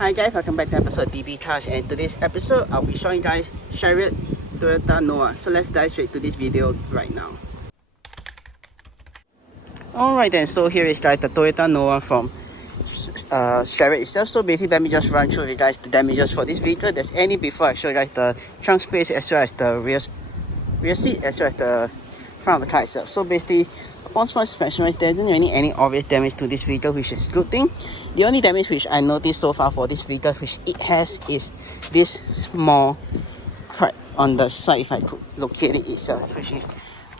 Hi guys, welcome back to episode DB Cars, and today's episode I'll be showing you guys Shariot Toyota Noah. So let's dive straight to this video right now. Alright then, so here is guys the Toyota Noah from Shariot itself. So basically let me just run through with you guys the damages for this vehicle. There's any before I show you guys the trunk space as well as the rear seat as well as the front of the car itself. So basically upon first inspection, there isn't really any obvious damage to this vehicle, which is a good thing. The only damage which I noticed so far for this vehicle which it has is this small crack on the side, if I could locate it itself, which is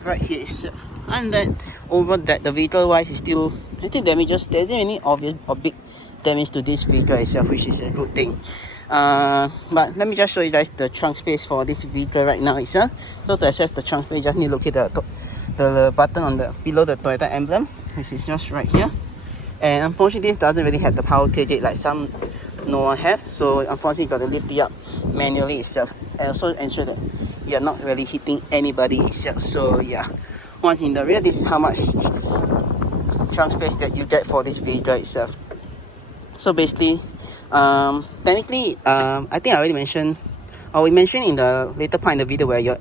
right here itself. And then over that, the vehicle wise is still nothing damages. There isn't any obvious or big damage to this vehicle itself, which is a good thing. But let me just show you guys the trunk space for this vehicle right now itself. So to access the trunk space, you just need to locate the button on the below the Toyota emblem, which is just right here. And unfortunately this doesn't really have the power tailgate like some Noah have, so unfortunately you got to lift it up manually itself, and also ensure that you're not really hitting anybody itself. So yeah, once in the rear, this is how much trunk space that you get for this vehicle itself. So basically technically I think I already mentioned, or we mentioned in the later part in the video, where you're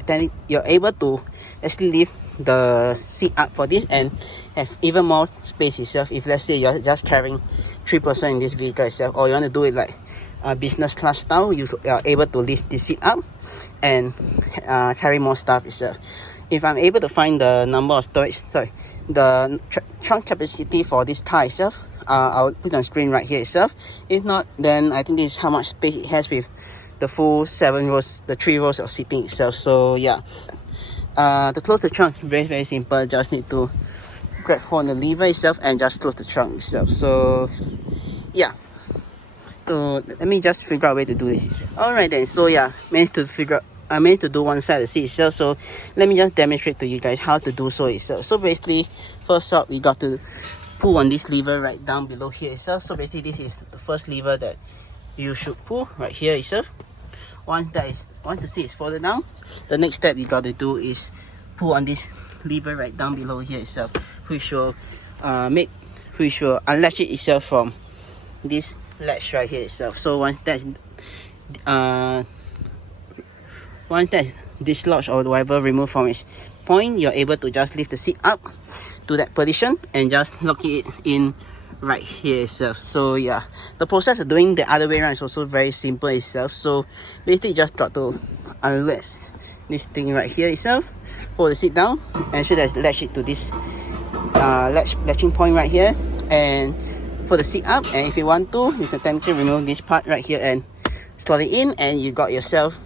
able to actually lift the seat up for this and have even more space itself. If let's say you're just carrying 3 person in this vehicle itself, or you want to do it like business class style, you are able to lift the seat up and carry more stuff itself. If I'm able to find the number of storage, the trunk capacity for this car itself, I'll put on screen right here itself. If not, then I think this is how much space it has with the full 7 rows, the 3 rows of seating itself. So yeah, to close the trunk, very simple. Just need to grab hold on the lever itself and just close the trunk itself. So yeah, so let me just figure out a way to do this. Alright then, so yeah, I managed to do one side of the seat itself. So let me just demonstrate to you guys how to do so itself. So basically, first up, we got to pull on this lever right down below here itself. So basically this is the first lever that you should pull right here itself. Once the seat is folded down, the next step you got to do is pull on this lever right down below here itself, which will unlatch it itself from this latch right here itself. So once that's dislodged or whatever removed from its point, you're able to just lift the seat up to that position and just lock it in right here itself. So yeah, the process of doing the other way around is also very simple itself. So basically just got to unlatch this thing right here itself, pull the seat down, and should have latch it to this latching point right here, and pull the seat up. And if you want to, you can technically remove this part right here and slot it in, and you got yourself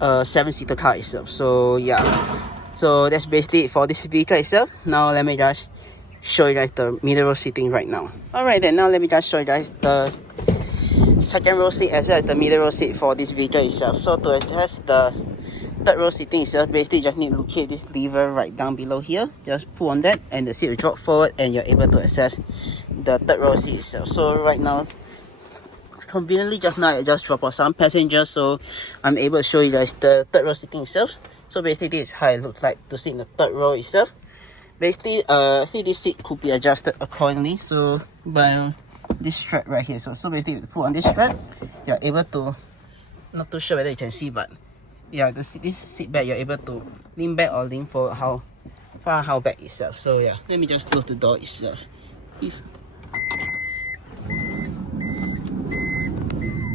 a 7-seater car itself. So yeah, so that's basically it for this vehicle itself. Now let me just show you guys the middle row seating right now. Alright then, now let me just show you guys the second row seat as well as the middle row seat for this vehicle itself. So to adjust the third row seating itself, basically just need to locate this lever right down below here. Just pull on that and the seat will drop forward and you're able to access the third row seat itself. So right now, conveniently just now I just dropped off some passengers, so I'm able to show you guys the third row seating itself. So basically this is how it looks like to sit in the third row itself. Basically, see, this seat could be adjusted accordingly, so by this strap right here. So basically, if you put on this strap, you're able to, not too sure whether you can see, but yeah, this seat back, you're able to lean back or lean forward how back itself. So yeah, let me just close the door itself.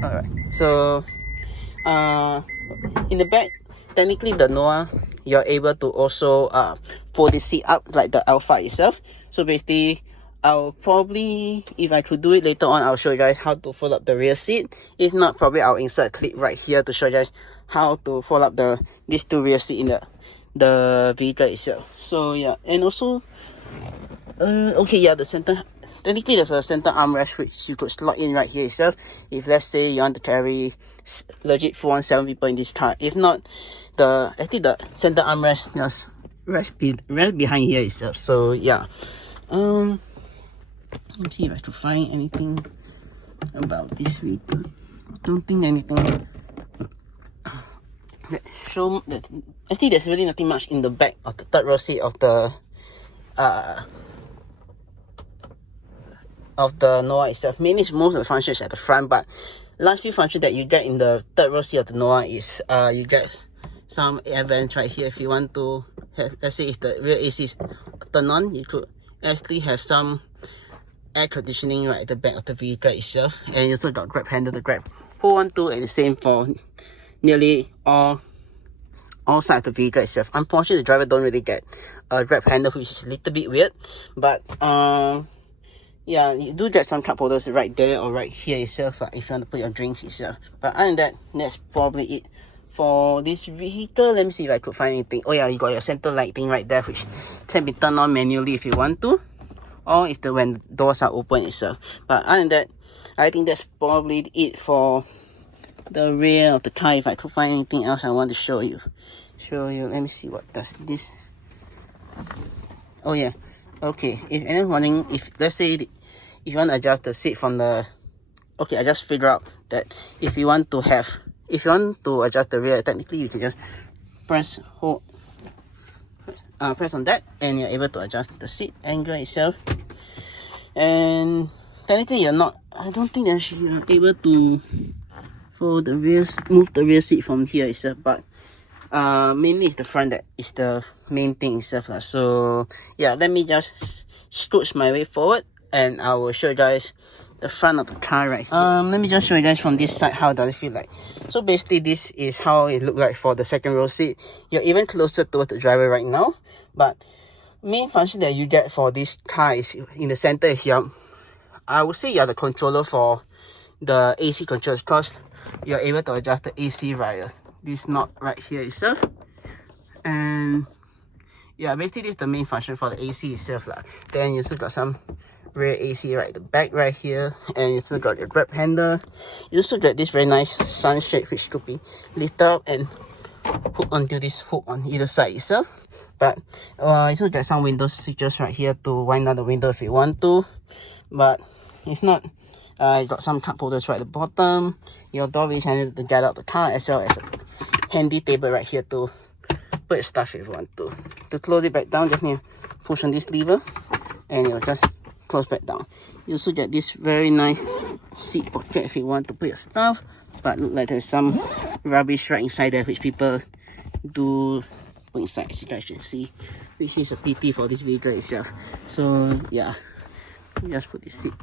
Alright, so in the back, technically the Noah, you're able to also fold the seat up like the Alpha itself. So basically, I'll probably, if I could do it later on, I'll show you guys how to fold up the rear seat. If not, probably I'll insert a clip right here to show you guys how to fold up these two rear seats in the vehicle itself. So yeah, and also okay, yeah, the center, technically there's a center armrest which you could slot in right here itself if let's say you want to carry legit full on 7 people in this car. If not, actually the center armrest just rest behind here itself. So yeah, let me see if I could find anything about this vehicle. Don't think anything that show that. Actually there's really nothing much in the back of the third row seat of the of the Noah itself. Mainly most of the functions at the front, but last few functions that you get in the third row seat of the Noah is you get some air vents right here. If you want to have, let's say if the rear AC is turned on, you could actually have some air conditioning right at the back of the vehicle itself. And you also got grab handle to grab hold on to, and the same for nearly all sides of the vehicle itself. Unfortunately, the driver don't really get a grab handle, which is a little bit weird, but yeah, you do get some cup holders right there or right here itself, if you want to put your drinks itself. But other than that, that's probably it for this vehicle. Let me see if I could find anything. Oh yeah, you got your center lighting right there, which can be turned on manually if you want to, or if when doors are open itself. But other than that, I think that's probably it for the rear of the car. If I could find anything else I want to show you. Let me see, what does this. Oh yeah, okay, if anyone's wondering, if let's say if you want to adjust the seat from the, okay, I just figured out that if you want to adjust the rear, technically you can just press on that, and you're able to adjust the seat angle itself. And technically I don't think that you're able to move the rear seat from here itself, but mainly it's the front that is the main thing itself. So yeah, let me just scooch my way forward and I will show you guys the front of the car right here. Let me just show you guys from this side how does it feel like. So basically this is how it looks like for the second row seat. You're even closer towards the driver right now, but main function that you get for this car is in the center here. I would say you're the controller for the AC controls, because you're able to adjust the AC via this knob right here itself. And yeah, basically this is the main function for the AC itself. Then you also got some rear AC right at the back right here, and you also got your grab handle. You also got this very nice sunshade which could be lifted up and put onto this hook on either side itself. But you also got some window switches right here to wind down the window if you want to, but if not, you got some cup holders right at the bottom. Your door is handy to get out the car, as well as a handy table right here to put your stuff if you want to. To close it back down, just need to push on this lever and it'll just close back down. You also get this very nice seat pocket if you want to put your stuff, but look like there's some rubbish right inside there which people do put inside, as you guys can see, which is a pity for this vehicle itself. So yeah, just put this seat.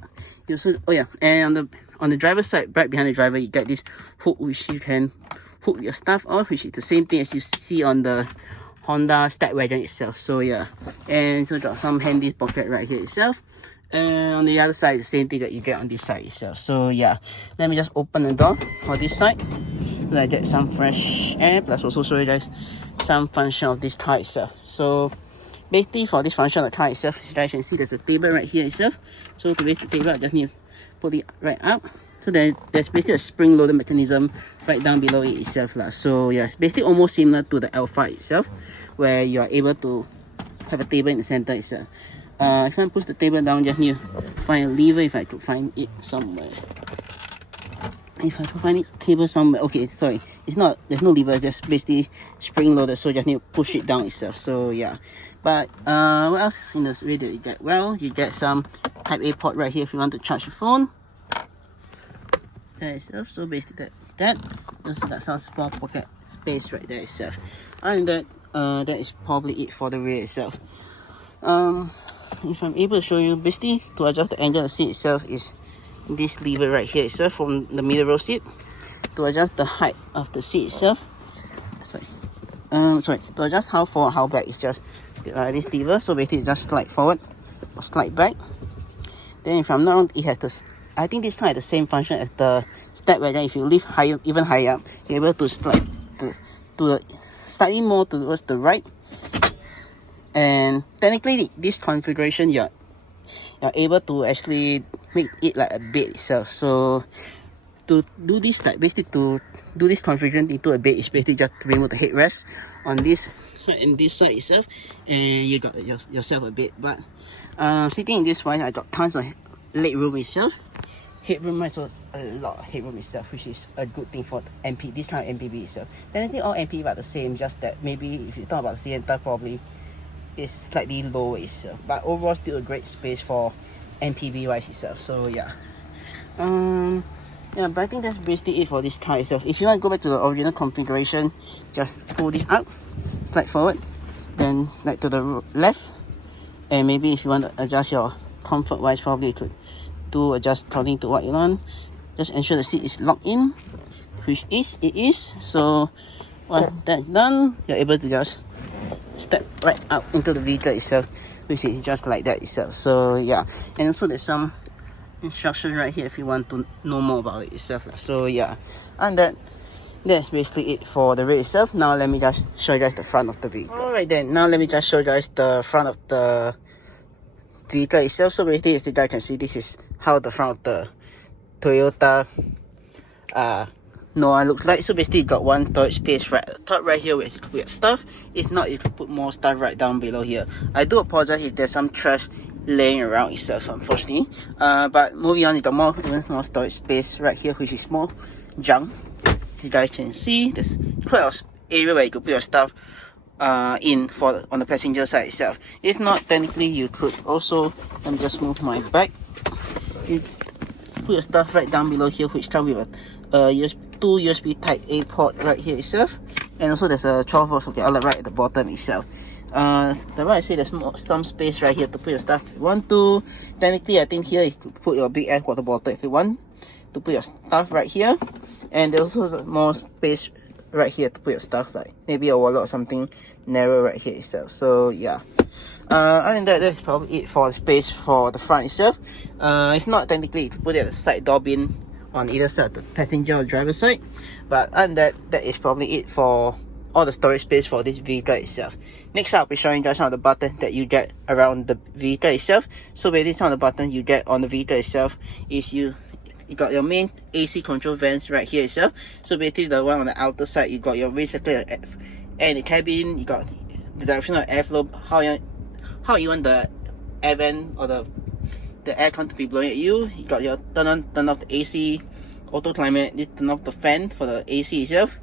You also, oh yeah, and on the driver's side, right behind the driver, you get this hook which you can hook your stuff off, which is the same thing as you see on the Honda Stag Wagon itself. So yeah, and so got some handy pocket right here itself. And on the other side, the same thing that you get on this side itself. So yeah, let me just open the door for this side so I get some fresh air, plus also show you guys some function of this car itself. So basically for this function of the car itself, you guys can see there's a table right here itself. So to raise the table, I just need to pull it right up. So there's basically a spring loaded mechanism right down below it itself. So yeah, it's basically almost similar to the Alpha itself, where you are able to have a table in the center itself. If I push the table down, just need to find a lever if I could find it somewhere. If I could find this table somewhere. Okay, sorry, it's not, there's no lever, just basically spring loaded, so just need to push it down itself. So yeah, but what else is in this video you get? Well, you get some type A port right here if you want to charge your phone. There itself. So basically that also got some small pocket space right there itself. And that is probably it for the rear itself. If I'm able to show you, basically to adjust the angle of the seat itself is this lever right here itself from the middle row seat. To adjust the height of the seat itself, to adjust how forward, how back, is just this lever. So basically just slide forward or slide back. Then if I'm not wrong, it has this, I think this car has the same function as the Stag Wagon. If you lift higher, even higher up, you're able to slide to the slightly more towards the right. And technically this configuration, you're able to actually make it like a bed itself. So to do this, like basically to do this configuration into a bed, is basically just to remove the headrest on this side and this side itself, and you got yourself a bed. But sitting in this wise, I got tons of leg room itself. Headroom, also a lot of headroom itself, which is a good thing for MP, this kind of MPV itself. Technically all MPV are the same, just that maybe if you talk about Sienna, probably is slightly lower itself. But overall still a great space for MPV wise itself. So yeah, yeah, but I think that's basically it for this car itself. If you want to go back to the original configuration, just pull this out, slide forward, then like to the left, and maybe if you want to adjust your comfort wise, probably you could do adjust according to what you want. Just ensure the seat is locked in, which it is. So once that's done, you're able to just step right up into the vehicle itself, which is just like that itself. So yeah, and also there's some instruction right here if you want to know more about it itself. So yeah, and that's basically it for the rear itself. Now let me just show you guys the front of the vehicle. Alright then, now let me just show you guys the front of the vehicle itself. So basically, as you guys can see, this is how the front of the Toyota Noah looks like. So basically, you got one storage space right at the top right here where you can put your stuff. If not, you can put more stuff right down below here. I do apologize if there's some trash laying around itself, unfortunately. But moving on, you got even more storage space right here, which is more junk. You guys can see there's quite a lot of area where you could put your stuff in for on the passenger side itself. If not, technically you could also, let me just move my bag. You put your stuff right down below here, which comes with a two USB type A port right here itself, and also there's a 12 volt socket outlet right at the bottom itself. The right side there's some space right here to put your stuff if you want to. Technically, I think here you could put your big air water bottle if you want to put your stuff right here, and there's also more space right here to put your stuff, like maybe a wallet or something narrow right here itself. So yeah, other than that, that's probably it for the space for the front itself. If not, technically you could put it at the side door bin on either side, the passenger or driver side. But other than that, that is probably it for all the storage space for this vehicle itself. Next up, I'll be showing you guys some of the buttons that you get around the vehicle itself. So basically, some of the buttons you get on the vehicle itself is you got your main AC control vents right here itself. So basically, the one on the outer side, you got your race circuit and the cabin. You got the direction of airflow, how you want the air vent or the aircon to be blowing at you. You got your turn off the AC, auto climate, turn off the fan for the AC itself,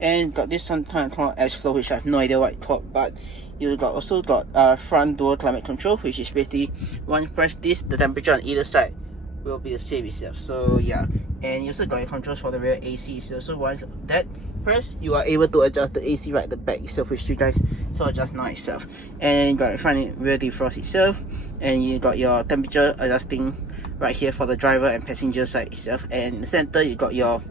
and got this sometimes called airflow, which I have no idea what it's called. But you also got front door climate control, which is basically once you press this, the temperature on either side will be the same itself. So yeah, and you also got your controls for the rear AC itself. So once that press, you are able to adjust the AC right at the back itself, which you guys saw just now itself. And you got your front and rear defrost itself, and you got your temperature adjusting right here for the driver and passenger side itself. And in the center, you got your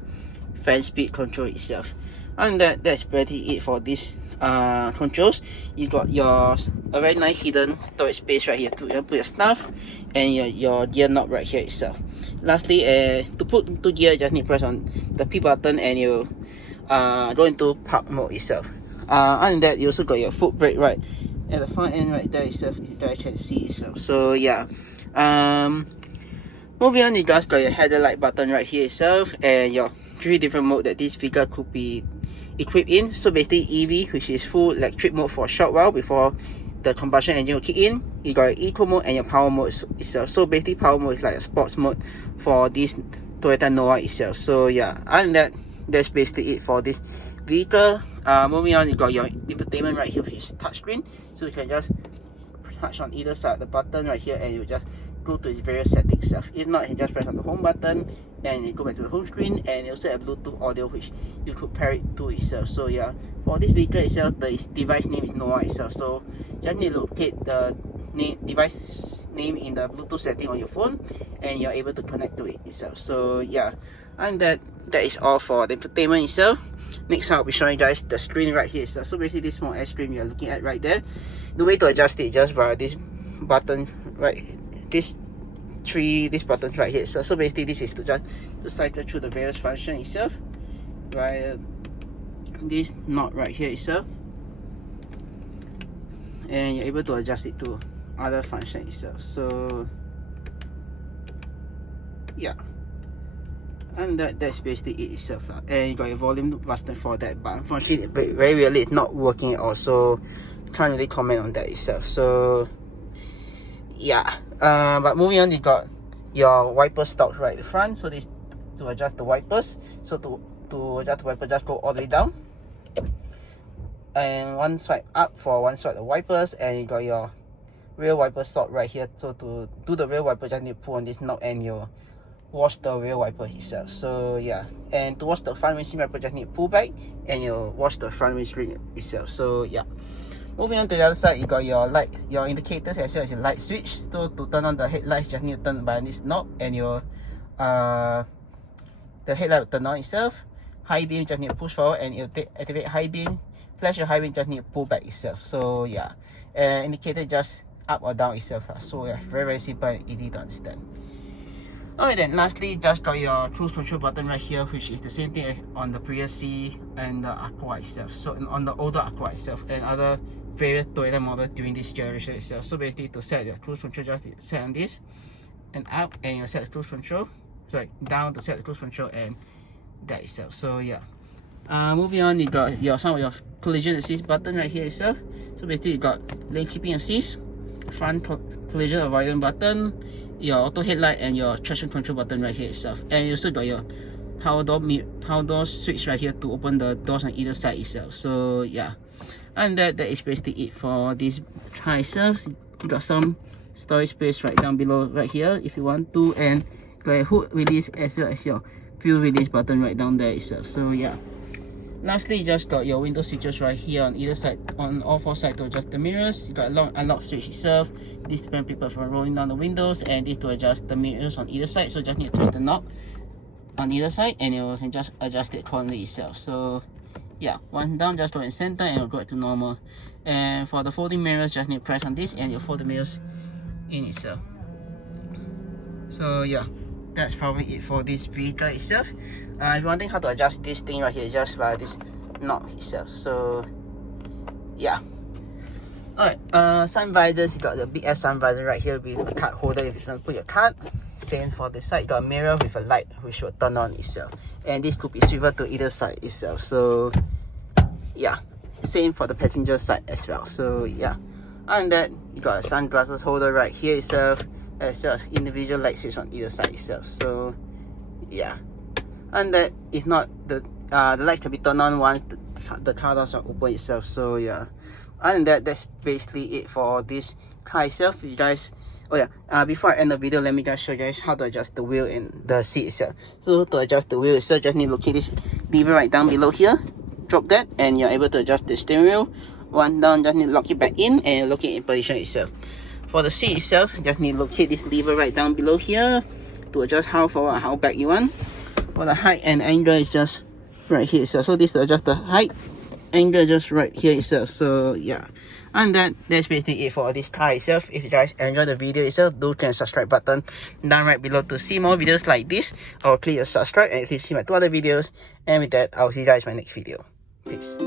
fan speed control itself. And that's pretty it for this controls. You got a very nice hidden storage space right here to put your stuff, and your gear knob right here itself. Lastly, to put into gear, you just need to press on the P button and you go into park mode itself. Other than that, you also got your foot brake right at the front end right there itself, if you guys can see itself. So yeah, moving on, you guys got your headlight button right here itself, and your 3 different modes that this vehicle could be equipped in. So basically, EV, which is full electric mode for a short while before the combustion engine will kick in. You got your eco mode and your power mode itself. So basically, power mode is like a sports mode for this Toyota Noah itself. So yeah, other than that, that's basically it for this vehicle. Moving on, you got your infotainment right here, which is touchscreen. So you can just touch on either side of the button right here, and you just go to its various settings itself. If not, you just press on the home button and you go back to the home screen, and you also have Bluetooth audio, which you could pair it to itself. So yeah, for this vehicle itself, the device name is Noah itself. So just need to locate the device name in the Bluetooth setting on your phone, and you're able to connect to it itself. So yeah, and that is all for the infotainment itself. Next, I'll be showing you guys the screen right here itself. So basically, this small edge screen you're looking at right there, the way to adjust it just by this button right, these buttons right here. So basically, this is to cycle through the various function itself via this knob right here itself, and you're able to adjust it to other function itself. So yeah, and that's basically it itself. And you got your volume button for that, but unfortunately, very rarely it's not working at all, so can't really comment on that itself. So yeah, but moving on, you got your wiper stops right at the front. So this to adjust the wipers. So to adjust the wiper, just go all the way down, and one swipe up for one swipe the wipers, and you got your rear wiper slot right here. So to do the rear wiper, just need to pull on this knob and you wash the rear wiper itself. So yeah, and to wash the front windscreen wiper, just need to pull back and you wash the front windscreen itself. So yeah. Moving on to the other side, you got your light, your indicators as well as your light switch. So to turn on the headlights, just need to turn by this knob and your the headlight will turn on itself. High beam, just need to push forward and it'll activate high beam. Flash your high beam, just need to pull back itself. So yeah, indicator just up or down itself. So yeah, very simple and easy to understand. Alright then, lastly, just got your cruise control button right here, which is the same thing as on the previous C and the Aqua itself. So on the older Aqua itself and other various Toyota model during this generation itself. So basically, to set the cruise control, just set on this and up, and you set the cruise control. Sorry, down to set the cruise control and that itself. So yeah. Moving on, you got some of your collision assist button right here itself. So basically, you got lane keeping assist, front collision avoidance button, your auto headlight, and your traction control button right here itself. And you also got your power door switch right here to open the doors on either side itself. So yeah, and that is basically it for this car itself. You got some storage space right down below right here if you want to, and got a hood release as well as your fuel release button right down there itself. So yeah. Lastly, you just got your window switches right here on either side, on all four sides to adjust the mirrors. You got a unlock switch itself. This to prevent people from rolling down the windows, and this to adjust the mirrors on either side. So just need to twist the knob on either side and you can just adjust it accordingly itself. So yeah, one down, just go in center and it'll go to normal. And for the folding mirrors, just need to press on this and you'll fold the mirrors in itself. So yeah, that's probably it for this vehicle itself. If you're wondering how to adjust this thing right here, just by this knob itself. So yeah. Alright, sun visors, you got the big ass sun visor right here with a card holder if you want to put your card. Same for this side, you got a mirror with a light which will turn on itself. And this could be swivel to either side itself. So yeah, same for the passenger side as well. So yeah, and that you got a sunglasses holder right here itself, as well as individual light switch on either side itself. So yeah, and that if not, the light can be turned on once the car doors are open itself. So yeah, and that's basically it for this car itself. You guys, before I end the video, let me just show you guys how to adjust the wheel and the seat itself. So to adjust the wheel itself, just need to locate this lever right down below here, drop that, and you're able to adjust the steering wheel. One down, just need to lock it back in and locate in position itself. For the seat itself, just need to locate this lever right down below here to adjust how forward and how back you want. For the height and angle is just right here itself. So this to adjust the height, angle just right here itself. So yeah, and that's basically it for this car itself. If you guys enjoyed the video itself, do click the subscribe button down right below to see more videos like this, or click the subscribe and please see my 2 other videos. And with that, I'll see you guys in my next video. Peace.